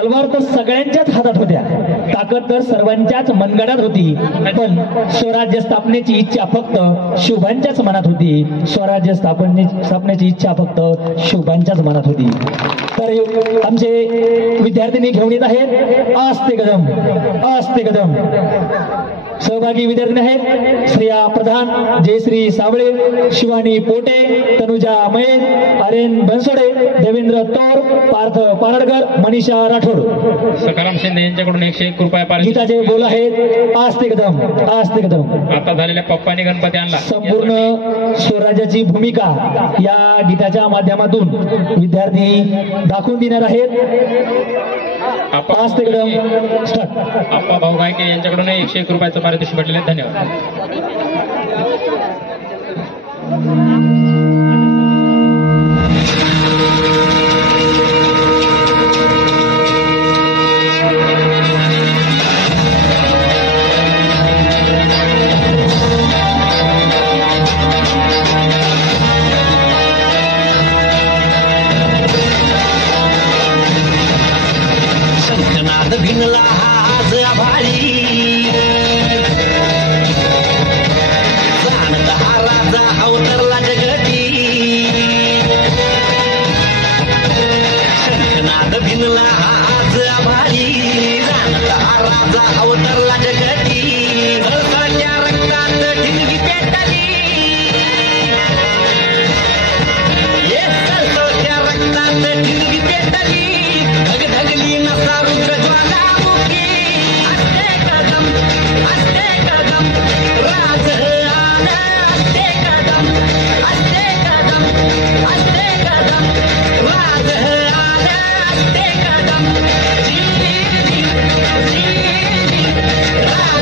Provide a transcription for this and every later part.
तलवार तर सगळ्यांच्याच हातात होत्या, ताकद तर सर्वांच्याच मनगडात होती, पण स्वराज्य स्थापनेची इच्छा फक्त शुभांच्याच मनात होती. स्वराज्य स्थापनेची इच्छा फक्त शुभांच्याच मनात होती. तर आमचे विद्यार्थ्यांनी घेऊन येत आहेत आस्ते कदम आस्ते कदम. सहभागी विद्यार्थी आहेत श्रेया प्रधान, जयश्री साबळे, शिवानी पोटे, तनुजा मयेन, आर्यन बनसोडे, देवेंद्र तोर, पार्थ पारडकर, मनीषा राठोड. सकाराम शिंदे यांच्याकडून 101 रुपये पारितोषिक. गीताचे बोल आहेत आस्ते कदम आस्ते कदम. आता झालेल्या पप्पानी गणपती आणला. संपूर्ण स्वराज्याची भूमिका या गीताच्या माध्यमातून विद्यार्थी दाखवून देणार आहेत. आस्ते कदम स्टार्ट. आप्पा भाऊ गायके यांच्याकडून 101 रुपयाचं पारितोषिक भेटलेले आहे. धन्यवाद. भिनला आज आभाळी जाणत हा राजा अवतरला जगती. शंखनाद भिनला आज आभाळी जाणत हा राजा अवतरला जगती. हळहळत्या रक्तात ठिणगी पेटली, हळहळत्या रक्तात ठिणगी पेटली. धगधगली नसा रुद्र ज्वालामुखी. आस्ते कदम राज आला. आस्ते कदम राज आला. आस्ते कदम जी राज आला. जी राज आला.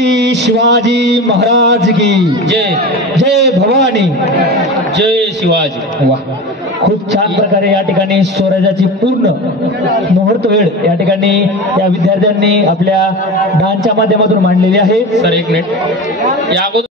छत्रपती शिवाजी महाराज की जय जय भवानी. जय शिवाजी. वा, खूप छान प्रकारे या ठिकाणी स्वराज्याची पूर्ण मुहूर्त वेळ या ठिकाणी या विद्यार्थ्यांनी आपल्या डान्सच्या माध्यमातून मांडलेली आहे. सर एक मिनिट या अगोदर